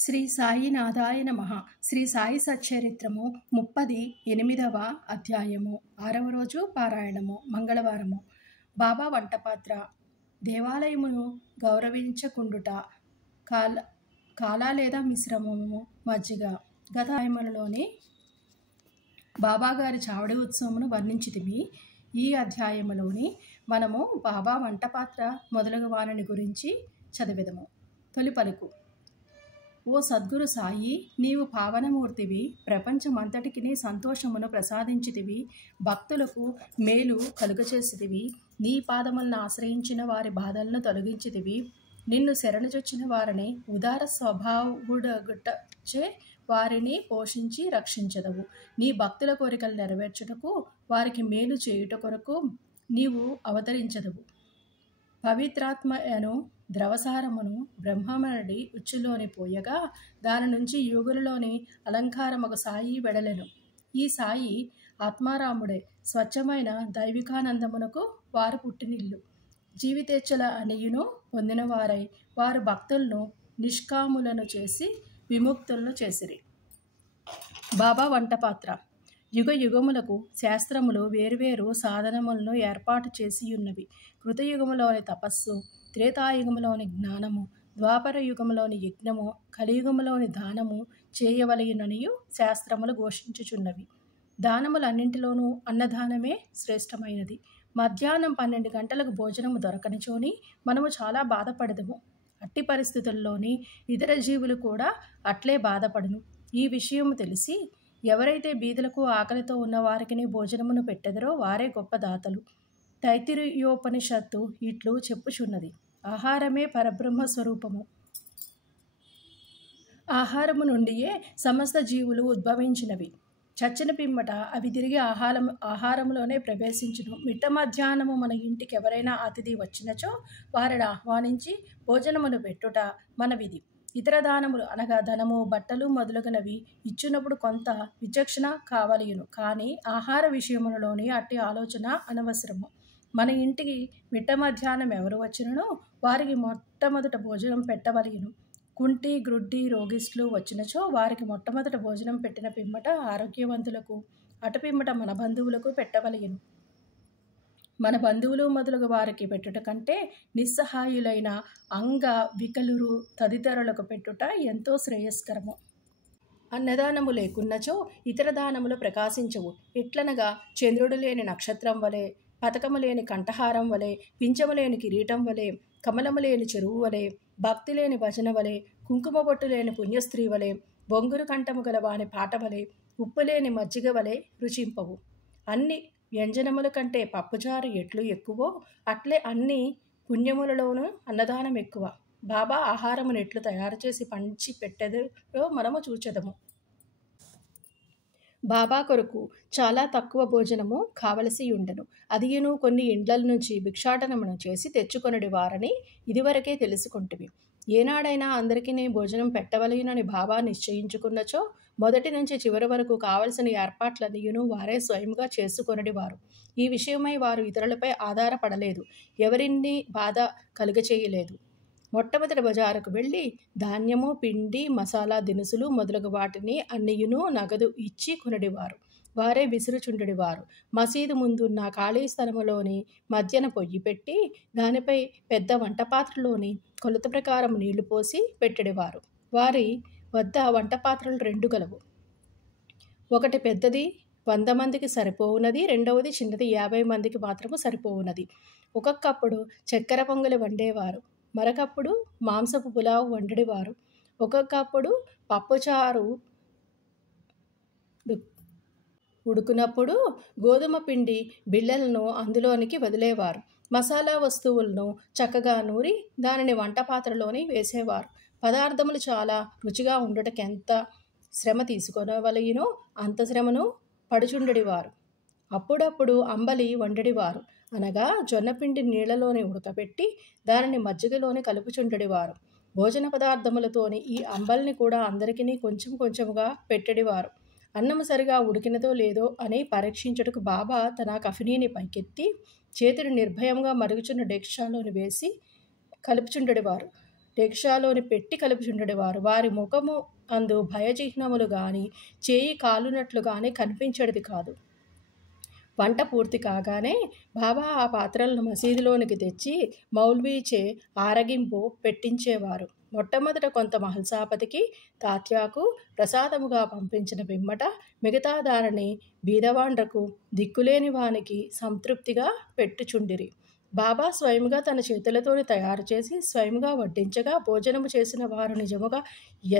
శ్రీ సాయినాథాయ నమః. శ్రీ సాయి సచ్చరిత్రము 38వ అధ్యాయము 6వ రోజు పారాయణము మంగళవారము. బాబా వంటపాత్ర. దేవాలయమును గౌరవించకుండుట. కాలా లేదా మిశ్రమము మజ్జిగ. గత అధ్యాయములలోని బాబాగారి చావడి ఉత్సవమును వర్ణించితిమి. ఈ అధ్యాయములోని మనము బాబా వంటపాత్ర మొదలగు వారిని గురించి చదివెదము. తొలి పలుకు. ఓ సద్గురు సాయి, నీవు పావనమూర్తివి. ప్రపంచమంతటికి నీ సంతోషమును ప్రసాదించితివి. భక్తులకు మేలు కలుగచేసితివి. నీ పాదములను ఆశ్రయించిన వారి బాధలను తొలగించితివి. నిన్ను శరణుచొచ్చిన వారిని ఉదార స్వభావుడగుటచే వారిని పోషించి రక్షించదవు. నీ భక్తుల కోరికలు నెరవేర్చుటకు, వారికి మేలు చేయుట కొరకు నీవు అవతరించదవు. పవిత్రాత్మయను ద్రవసారమును బ్రహ్మమనడి ఉచ్చులోని పోయగా దాని నుంచి యుగులలోని అలంకారమొక సాయి వెడలెను. ఈ సాయి ఆత్మారాముడే. స్వచ్ఛమైన దైవికానందమునకు వారు పుట్టినిల్లు. జీవితేచ్ఛల అనియును పొందినవారై వారు భక్తులను నిష్కాములను చేసి విముక్తులను చేసిరి. బాబా వంటపాత్ర. యుగ యుగములకు శాస్త్రములు వేర్వేరు సాధనములను ఏర్పాటు చేసియున్నవి. కృతయుగములోని తపస్సు, త్రేతాయుగములోని జ్ఞానము, ద్వాపర యుగములోని యజ్ఞము, కలియుగములోని దానము చేయవలయుననియు శాస్త్రములు ఘోషించుచున్నవి. దానములన్నింటిలోనూ అన్నదానమే శ్రేష్టమైనది. మధ్యాహ్నం 12 గంటలకు భోజనము దొరకనిచోని మనము చాలా బాధపడదము. అట్టి పరిస్థితుల్లోని ఇతర జీవులు కూడా అట్లే బాధపడును. ఈ విషయము తెలిసి ఎవరైతే బీదలకు ఆకలితో ఉన్న వారికి భోజనమును పెట్టెదరో వారే గొప్ప దాతలు. తైత్తిరీయోపనిషత్తు ఇట్లు చెప్పుచున్నది. ఆహారమే పరబ్రహ్మ స్వరూపము. ఆహారము నుండియే సమస్త జీవులు ఉద్భవించినవి. చచ్చిన పిమ్మట అవి తిరిగి ఆహారములోనే ప్రవేశించును. మిట్ట మధ్యాహ్నము మన ఇంటికి ఎవరైనా అతిథి వచ్చినచో వారిని ఆహ్వానించి భోజనమును పెట్టుట మన విధి. ఇతర దానములు అనగా ధనము, బట్టలు మొదలగునవి ఇచ్చినప్పుడు కొంత విచక్షణ కావలయును. కానీ ఆహార విషయములలోని అట్టి ఆలోచన అనవసరము. మన ఇంటికి మిట్ట మధ్యాహ్నం ఎవరు వచ్చిననో వారికి మొట్టమొదట భోజనం పెట్టవలయును. కుంటి, గ్రుడ్డి, రోగిష్ఠులు వచ్చినచో వారికి మొట్టమొదట భోజనం పెట్టిన పిమ్మట ఆరోగ్యవంతులకు, అటు పిమ్మట మన బంధువులకు పెట్టవలయును. మన బంధువులు మొదలగు వారికి పెట్టుట కంటే నిస్సహాయులైన అంగ వికలురు తదితరులకు పెట్టుట ఎంతో శ్రేయస్కరము. అన్నదానము లేకున్నచో ఇతర దానములు ప్రకాశించవు. ఎట్లనగా చంద్రుడు లేని నక్షత్రం వలె, పతకము లేని కంఠహారం వలె, పింఛము లేని కిరీటం వలె, కమలము లేని చెరువు వలె, భక్తి లేని భజన వలె, కుంకుమ బొట్టు లేని పుణ్యస్త్రీ వలె, బొంగురు కంఠము గల వాని పాట వలె, ఉప్పు లేని మజ్జిగ వలె రుచింపవు. అన్ని వ్యంజనముల కంటే పప్పుచారు ఎట్లు ఎక్కువో అట్లే అన్ని పుణ్యములలోనూ అన్నదానం ఎక్కువ. బాబా ఆహారమును ఎట్లు తయారు చేసి పంచి పెట్టెదరో మనము చూచెదము. బాబా కొరకు చాలా తక్కువ భోజనము కావలసి ఉండెను. అదియును కొన్ని ఇండ్ల నుంచి భిక్షాటనమును చేసి తెచ్చుకొనడి వారని ఇదివరకే తెలుసుకుంటిమి. ఏనాడైనా అందరికీ భోజనం పెట్టవలయునని బాబా నిశ్చయించుకున్నచో మొదటి నుంచి చివరి వరకు కావలసిన ఏర్పాట్లన్నీయును వారే స్వయంగా చేసుకొనడివారు. ఈ విషయమై వారు ఇతరులపై ఆధారపడలేదు. ఎవరిని బాధ కలుగచేయలేదు. మొట్టమొదటి బజారుకు వెళ్ళి ధాన్యము, పిండి, మసాలా దినుసులు మొదలగు వాటిని అన్నియును నగదు ఇచ్చి కొనడివారు. వారే విసురుచుండెడివారు. మసీదు ముందున్న ఖాళీ స్థలములోని మధ్యన పొయ్యి పెట్టి దానిపై పెద్ద వంటపాత్రలోని కొలత ప్రకారం నీళ్లు పోసి పెట్టెడివారు. వారి వద్ద వంటపాత్రలు 2 గలవు. ఒకటి పెద్దది 100 మందికి సరిపోవునది, రెండవది చిన్నది 50 మందికి మాత్రము సరిపోవునది. ఒక్కొక్కప్పుడు చక్కెర పొంగలి వండేవారు, మరొకప్పుడు మాంసపు పులావు వండేవారు, ఒక్కొక్కప్పుడు పప్పుచారు ఉడుకునప్పుడు గోధుమ పిండి బిళ్ళలను అందులోనికి వదిలేవారు. మసాలా వస్తువులను చక్కగా నూరి దానిని వంటపాత్రలోని వేసేవారు. పదార్థములు చాలా రుచిగా ఉండుటకు ఎంత శ్రమ తీసుకొనవలయునో అంత శ్రమను పడుచుండెడివారు. అప్పుడప్పుడు అంబలి వండెడివారు, అనగా జొన్నపిండి నీళ్లలోని ఉడకబెట్టి దానిని మజ్జిగలోని కలుపుచుండెడివారు. భోజన పదార్థములతోని ఈ అంబలిని కూడా అందరికీ కొంచెం కొంచెముగా పెట్టెడివారు. అన్నము సరిగా ఉడికినదో లేదో అని పరీక్షించుటకు బాబా తన కఫినీని పైకెత్తి చేతిని నిర్భయంగా మరుగుచున్న డేక్షాలోని వేసి కలుపుచుండెడివారు. రిక్షాలోని పెట్టి కలుపుచుండెడివారు. వారి ముఖము అందు భయచిహ్నములు గాని చేయి కాలునట్లు గాని కనిపించేది కాదు. వంట పూర్తి కాగానే బాబా ఆ పాత్రలను మసీదులోనికి తెచ్చి మౌల్వీచే ఆరగింపు పెట్టించేవారు. మొట్టమొదట కొంత మహల్సాపతికి తాత్యాకు ప్రసాదముగా పంపించిన పిమ్మట మిగతా దానిని బీదవాండ్రకు దిక్కులేని వానికి సంతృప్తిగా పెట్టుచుండిరి. బాబా స్వయంగా తన చేతులతోని తయారు చేసి స్వయంగా వడ్డించగా భోజనము చేసిన వారు నిజముగా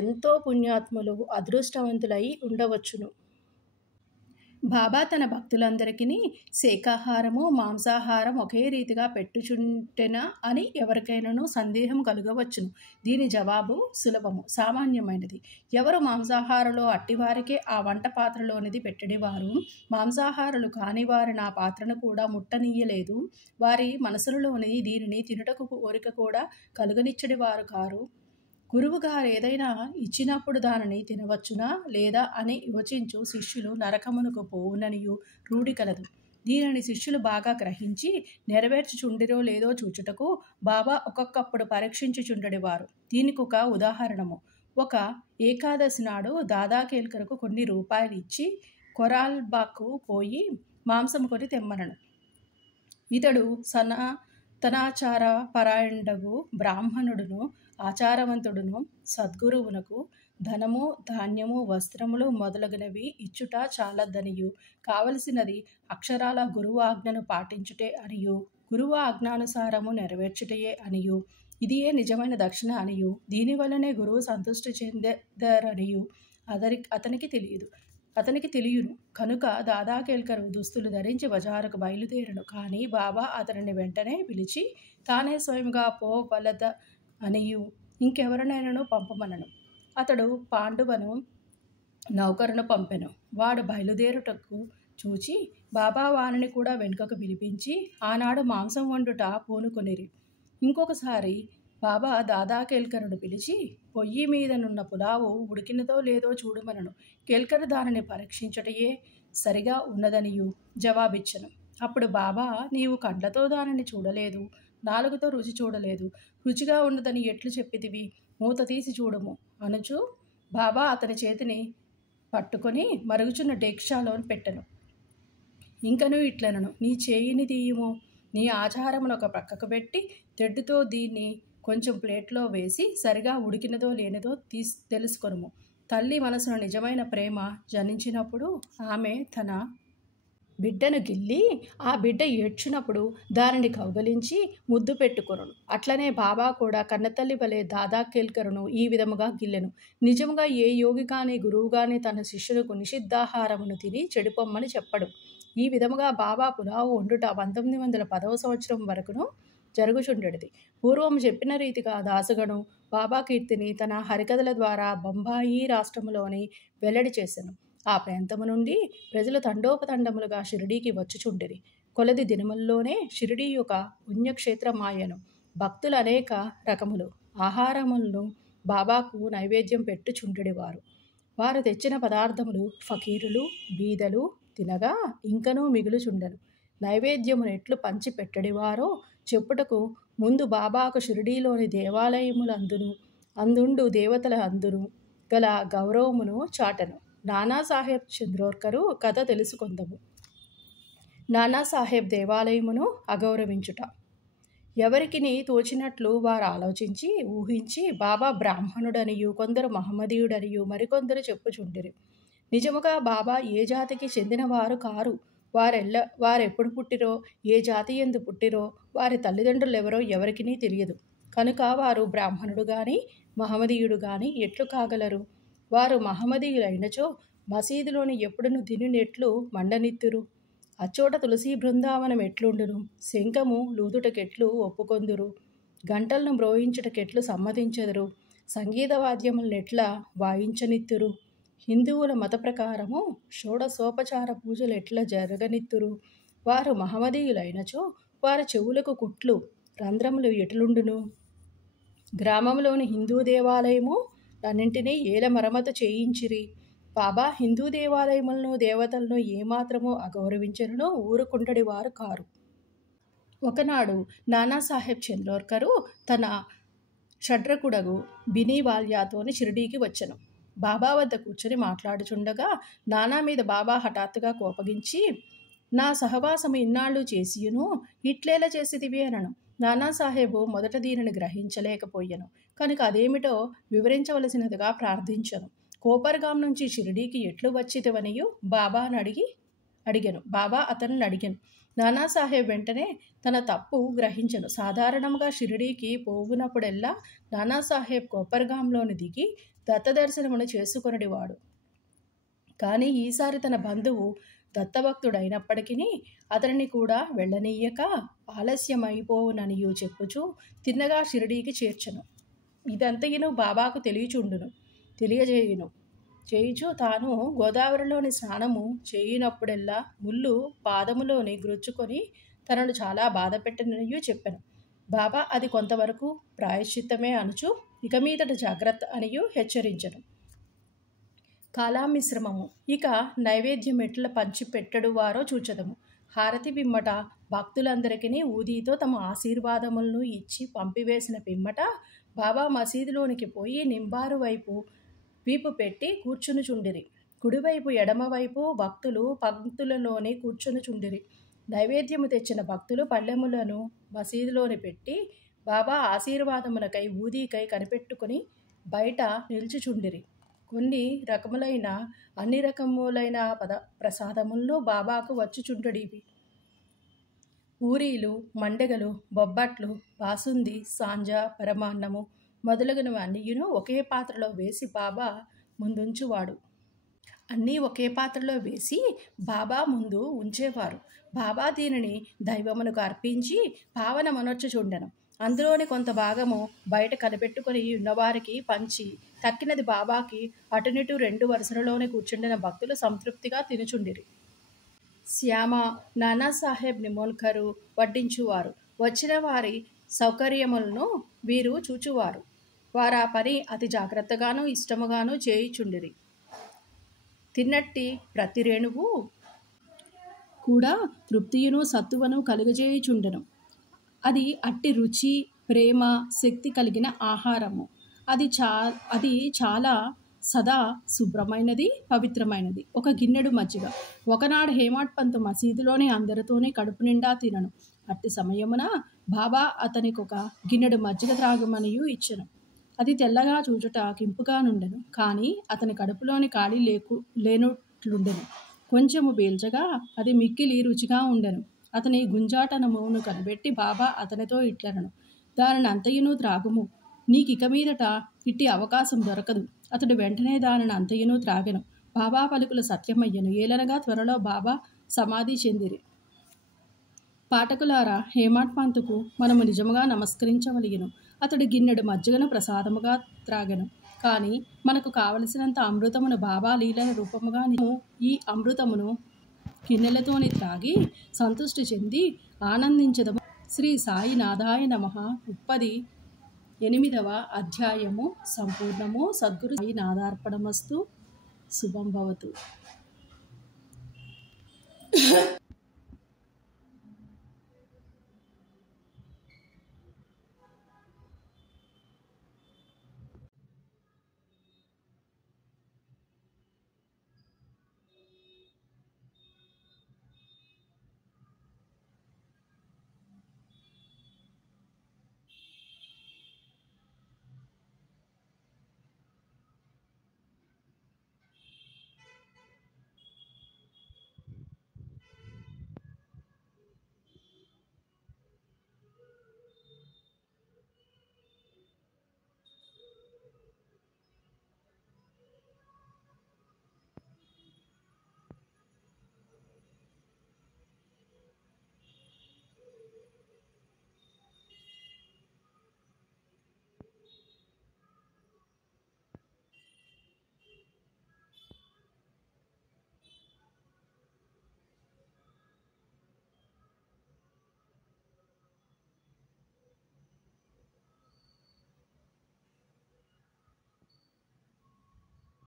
ఎంతో పుణ్యాత్ములు, అదృష్టవంతులై ఉండవచ్చును. బాబా తన భక్తులందరికీ శాకాహారము మాంసాహారం ఒకే రీతిగా పెట్టుచుంటెనా అని ఎవరికైనాను సందేహం కలుగవచ్చును. దీని జవాబు సులభము, సామాన్యమైనది. ఎవరు మాంసాహారులో అట్టివారికే ఆ వంట పాత్రలోనిది పెట్టడివారు. మాంసాహారులు కాని వారి నా పాత్రను కూడా ముట్టనీయలేదు. వారి మనసులలోని దీనిని తినుటకు కోరిక కూడా కలుగనిచ్చడి వారు కారు. గురువుగారు ఏదైనా ఇచ్చినప్పుడు దానిని తినవచ్చునా లేదా అని యోచించు శిష్యులు నరకమునకు పోవుననియు రూఢి కలదు. దీనిని శిష్యులు బాగా గ్రహించి నెరవేర్చుచుండిరో లేదో చూచుటకు బాబా ఒక్కొక్కప్పుడు పరీక్షించుచుండెడివారు. దీనికి ఒక ఉదాహరణము. ఒక ఏకాదశి నాడు దాదా కేల్కర్కు కొన్ని రూపాయలు ఇచ్చి కొరాల్బాకు పోయి మాంసం కొని తెమ్మనను. ఇతడు సనాతనాచార పరాయణుడగు బ్రాహ్మణుడును, ఆచారవంతుడును, సద్గురువునకు ధనము ధాన్యము వస్త్రములు మొదలగునవి ఇచ్చుట చాలదనియు కావలసినది అక్షరాల గురువు ఆజ్ఞను పాటించుటే అనియు గురువు ఆజ్ఞానుసారము నెరవేర్చుటయే అనియు ఇదియే నిజమైన దక్షిణ అనియు దీనివల్లనే గురువు సంతృష్టి చెందరనియు అతనికి తెలియను. కనుక దాదా కేల్కర్ దుస్తులు ధరించి బజారుకు బయలుదేరను. కానీ బాబా అతనిని వెంటనే పిలిచి తానే స్వయంగా పోవలద అనియు ఇంకెవరినైనాను పంపమనను. అతడు పాండువను నౌకరును పంపెను. వాడు బయలుదేరుటకు చూచి బాబా వారిని కూడా వెనుకకు పిలిపించి ఆనాడు మాంసం వండుట పూనుకొనిరి. ఇంకొకసారి బాబా దాదా కేల్కరును పిలిచి పొయ్యి మీదనున్న పులావు ఉడికినదో లేదో చూడమనను. కేల్కర్ దానిని పరీక్షించుటయే సరిగా ఉన్నదనియు జవాబిచ్చను. అప్పుడు బాబా నీవు కండ్లతో దానిని చూడలేదు, నాలుగుతో రుచి చూడలేదు, రుచిగా ఉన్నదని ఎట్లు చెప్పితివి, మూత తీసి చూడము అనుచు బాబా అతని చేతిని పట్టుకొని మరుగుచున్న డేక్షాలో పెట్టెను. ఇంకను ఇట్లనను, నీ చేయిని తీయుము, నీ ఆచారమును ఒక ప్రక్కకు పెట్టి తెడ్డుతో దీన్ని కొంచెం ప్లేట్లో వేసి సరిగా ఉడికినదో లేనిదో తెలుసుకొనుము. తల్లి మనసున నిజమైన ప్రేమ జనించినప్పుడు ఆమె తన బిడ్డను గిల్లి ఆ బిడ్డ ఏడ్చినప్పుడు దానిని కౌగలించి ముద్దు పెట్టుకొనును. అట్లనే బాబా కూడా కన్నతల్లి వలె దాదా కేల్కరును ఈ విధముగా గిల్లెను. నిజముగా ఏ యోగి కానీ గురువు కానీ తన శిష్యులకు నిషిద్ధాహారమును తిని చెడిపోమ్మని చెప్పడు. ఈ విధముగా బాబా పులావు వండుట 1910వ సంవత్సరం వరకును జరుగుచుండెడిది. పూర్వం చెప్పిన రీతిగా దాసగను బాబా కీర్తిని తన హరికథల ద్వారా బొంబాయి రాష్ట్రములోని వెల్లడి చేసెను. ఆ ప్రాంతము నుండి ప్రజలు తండోపతండములుగా షిరిడీకి వచ్చుచుండిరి. కొలది దినముల్లోనే షిరిడీ యొక్క పుణ్యక్షేత్రమాయను. భక్తులు అనేక రకములు ఆహారములను బాబాకు నైవేద్యం పెట్టుచుండెడివారు. వారు తెచ్చిన పదార్థములు ఫకీరులు బీదలు తినగా ఇంకనూ మిగులుచుండెను. నైవేద్యమును ఎట్లు పంచి పెట్టడివారో చెప్పుటకు ముందు బాబాకు షిరిడీలోని దేవాలయములందును అందుండు దేవతల అందును గల గౌరవమును చాటెను. నానాసాహెబ్ చంద్రోర్కరు కథ తెలుసుకొందము. నానాసాహెబ్ దేవాలయమును అగౌరవించుట. ఎవరికిని తోచినట్లు వారు ఆలోచించి ఊహించి బాబా బ్రాహ్మణుడనియు కొందరు మహమ్మదీయుడనియు మరికొందరు చెప్పుచుండిరి. నిజముగా బాబా ఏ జాతికి చెందినవారు కారు. వారెప్పుడు పుట్టిరో, ఏ జాతి యందు పుట్టిరో, వారి తల్లిదండ్రులు ఎవరో ఎవరికినీ తెలియదు. కనుక వారు బ్రాహ్మణుడు గాని మహమ్మదీయుడు గాని ఎట్లు కాగలరు? వారు మహమ్మదీయులైనచో మసీదులోని ఎప్పుడును దినునెట్లు మండనిత్తురు? అచ్చోట తులసి బృందావనం ఎట్లుండును? శంఖము లూదుటకెట్లు ఒప్పుకొందురు? గంటలను మ్రోయించుటకెట్లు సమ్మతించెదరు? సంగీత వాద్యములనెట్లా వాయించనిత్తురు? హిందువుల మత ప్రకారము షోడశోపచార పూజలు ఎట్లా జరగనిత్తురు? వారు మహమ్మదీయులైనచో వారి చెవులకు కుట్లు రంధ్రములు ఎట్లుండును? గ్రామంలోని హిందూ దేవాలయము అన్నింటినీ ఏల మరమ్మతు చేయించిరి. బాబా హిందూ దేవాలయములను దేవతలను ఏమాత్రమో అగౌరవించరునో ఊరుకుంటడి వారు కారు. ఒకనాడు నానాసాహెబ్ చంద్రోర్కరు తన షడ్రకుడగు బినీవాల్యాతోని షిరిడీకి వచ్చెను. బాబా వద్ద కూర్చొని మాట్లాడుచుండగా నానా మీద బాబా హఠాత్తుగా కోపగించి, నా సహవాసము ఇన్నాళ్ళు చేసియును ఇట్లేలా చేసిదివి అనను. నానాసాహెబు మొదట దీనిని గ్రహించలేకపోయాను కనుక అదేమిటో వివరించవలసినదిగా ప్రార్థించను. కోపర్గాం నుంచి షిరిడీకి ఎట్లు వచ్చితివనియు బాబాను అడిగాను. బాబా అతన్ని అడిగాను. నానాసాహెబ్ వెంటనే తన తప్పు గ్రహించను. సాధారణంగా షిరిడీకి పోవునప్పుడెల్లా నానాసాహెబ్ కోపర్గాంలోని దిగి దత్తదర్శనమును చేసుకొనివాడు. కానీ ఈసారి తన బంధువు దత్తభక్తుడైనప్పటికీ అతనిని కూడా వెళ్ళనీయక ఆలస్యమైపోవుననియు చెప్పుచూ తిన్నగా షిరిడీకి చేర్చను. ఇదంతయును బాబాకు తెలియజేయును. చేయుచు తాను గోదావరిలోని స్నానము చేయునప్పుడెల్లా ముళ్ళు పాదములోని గ్రొచ్చుకొని తనను చాలా బాధ పెట్టననియూ చెప్పాను. బాబా అది కొంతవరకు ప్రాయశ్చిత్తమే అనుచు ఇక మీదట జాగ్రత్త అనియూ హెచ్చరించను. కాలామిశ్రమము. ఇక నైవేద్యం ఎట్ల పంచిపెట్టడు వారో చూచదము. హారతి పిమ్మట భక్తులందరికీ ఊదీతో తమ ఆశీర్వాదములను ఇచ్చి పంపివేసిన పిమ్మట బాబా మసీదులోనికి పోయి నింబారు వైపు వీపు పెట్టి కూర్చునుచుండిరి. కుడివైపు ఎడమవైపు భక్తులు పంక్తులలోని కూర్చునుచుండిరి. నైవేద్యము తెచ్చిన భక్తులు పళ్ళెములను మసీదులోని పెట్టి బాబా ఆశీర్వాదములకై ఊదీకై కనిపెట్టుకుని బయట నిల్చుచుండిరి. అన్ని రకములైన ప్రసాదములను బాబాకు వచ్చుచుండడివి. పూరీలు, మండగలు, బొబ్బట్లు, బాసుంది, సాంజా, పరమాన్నము మొదలగునవన్నీయును ఒకే పాత్రలో వేసి బాబా ముందుంచువాడు. అన్నీ ఒకే పాత్రలో వేసి బాబా ముందు ఉంచేవారు. బాబా దీనిని దైవమునకు అర్పించి పావనమనొచ్చుచుండెను. అందులోని కొంత భాగము బయట కనిపెట్టుకుని ఉన్నవారికి పంచి తక్కినది బాబాకి అటునిటు 2 వరుసలలోనే కూర్చుండిన భక్తులు సంతృప్తిగా తినుచుండిరి. శ్యామ, నానాసాహెబ్ నిమోల్కరు వడ్డించువారు. వచ్చిన వారి సౌకర్యములను వీరు చూచువారు. వారా పని అతి జాగ్రత్తగాను ఇష్టముగాను చేయుచుండిరి. తిన్నట్టి ప్రతి రేణువు కూడా తృప్తియును సత్తువను కలుగజేయుచుండెను. అది అట్టి రుచి, ప్రేమ, శక్తి కలిగిన ఆహారము. అది చాలా సదా శుభ్రమైనది, పవిత్రమైనది. ఒక గిన్నెడు మజ్జిగ. ఒకనాడు హేమాడ్ పంతు మసీదులోని అందరితోనే కడుపు నిండా తినను. అట్టి సమయమున బాబా అతనికొక గిన్నెడు మజ్జిగ త్రాగమనియూ ఇచ్చెను. అది తెల్లగా చూచుట కింపుగా నుండెను. కానీ అతని కడుపులోని ఖాళీ లేనట్లుండెను. కొంచెము పీల్చగా అది మిక్కిలి రుచిగా ఉండెను. అతని గుంజాటనమును కనిపెట్టి బాబా అతనితో ఇట్లనెను, దానిని అంతయును త్రాగుము. నీకిక మీదట ఇట్టి అవకాశం దొరకదు. అతడు వెంటనే దానిని అంతయును త్రాగెను. బాబా పలుకులు సత్యమయ్యను. ఏలనగా త్వరలో బాబా సమాధి చెందిరి. పాఠకులారా, హేమాడ్ పంతుకు మనము నిజముగా నమస్కరించవలెను. అతడు గిన్నెడు మజ్జిగను ప్రసాదముగా త్రాగెను. కానీ మనకు కావలసినంత అమృతమును బాబా లీలల రూపముగా ఈ అమృతమును గిన్నెలతోని త్రాగి సంతుష్టి చెంది ఆనందించదము. శ్రీ సాయినాథాయ నమః. 38వ అధ్యాయము సంపూర్ణము. సద్గురు సాయినాథార్పణమస్తు. శుభం భవతు.